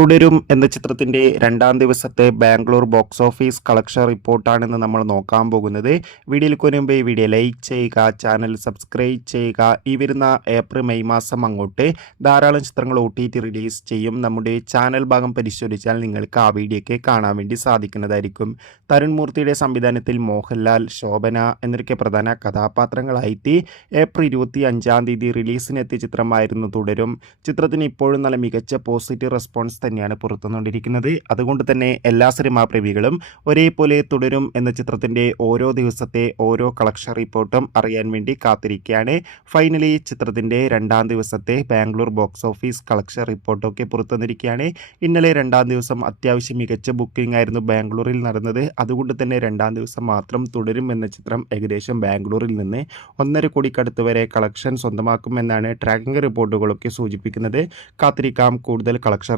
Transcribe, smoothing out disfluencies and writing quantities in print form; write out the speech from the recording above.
തുടരും എന്ന ചിത്രത്തിൻ്റെ രണ്ടാം ദിവസത്തെ ബാംഗ്ലൂർ ബോക്സ് ഓഫീസ് കളക്ഷൻ റിപ്പോർട്ടാണെന്ന് നമ്മൾ നോക്കാൻ പോകുന്നത്. വീഡിയോയിലേക്ക് മുൻപ് വീഡിയോ ലൈക്ക് ചെയ്യുക, ചാനൽ സബ്സ്ക്രൈബ് ചെയ്യുക. ഈ വരുന്ന ഏപ്രിൽ മെയ് മാസം അങ്ങോട്ട് ധാരാളം ചിത്രങ്ങൾ OTT റിലീസ് ചെയ്യും. നമ്മുടെ ചാനൽ ഭാഗം പരിശോധിച്ചാൽ നിങ്ങൾക്ക് ആ വീഡിയോയ്ക്ക് കാണാൻ വേണ്ടി സാധിക്കുന്നതായിരിക്കും. തരുൺ മൂർത്തിയുടെ സംവിധാനത്തിൽ മോഹൻലാൽ, ശോഭന എന്നൊക്കെ പ്രധാന കഥാപാത്രങ്ങളായിട്ട് ഏപ്രിൽ 25 റിലീസിനെത്തിയ ചിത്രമായിരുന്നു തുടരും. ചിത്രത്തിന് ഇപ്പോഴും നല്ല മികച്ച പോസിറ്റീവ് റെസ്പോൺസ് തന്നെയാണ് പുറത്തുവന്നുകൊണ്ടിരിക്കുന്നത്. അതുകൊണ്ട് തന്നെ എല്ലാ സിനിമാ പ്രേമികളും ഒരേപോലെ തുടരും എന്ന ചിത്രത്തിൻ്റെ ഓരോ ദിവസത്തെ ഓരോ കളക്ഷൻ റിപ്പോർട്ടും അറിയാൻ വേണ്ടി കാത്തിരിക്കുകയാണ്. ഫൈനലി ചിത്രത്തിൻ്റെ രണ്ടാം ദിവസത്തെ ബാംഗ്ലൂർ ബോക്സ് ഓഫീസ് കളക്ഷൻ റിപ്പോർട്ടൊക്കെ പുറത്തുവന്നിരിക്കുകയാണ്. ഇന്നലെ രണ്ടാം ദിവസം അത്യാവശ്യം മികച്ച ബുക്കിംഗ് ആയിരുന്നു ബാംഗ്ലൂരിൽ നടന്നത്. അതുകൊണ്ട് തന്നെ രണ്ടാം ദിവസം മാത്രം തുടരും എന്ന ചിത്രം ഏകദേശം ബാംഗ്ലൂരിൽ നിന്ന് 1.5 കോടിക്കടുത്ത് വരെ കളക്ഷൻ സ്വന്തമാക്കുമെന്നാണ് ട്രാക്കിംഗ് റിപ്പോർട്ടുകളൊക്കെ സൂചിപ്പിക്കുന്നത്. കാത്തിരിക്കാം കൂടുതൽ കളക്ഷൻ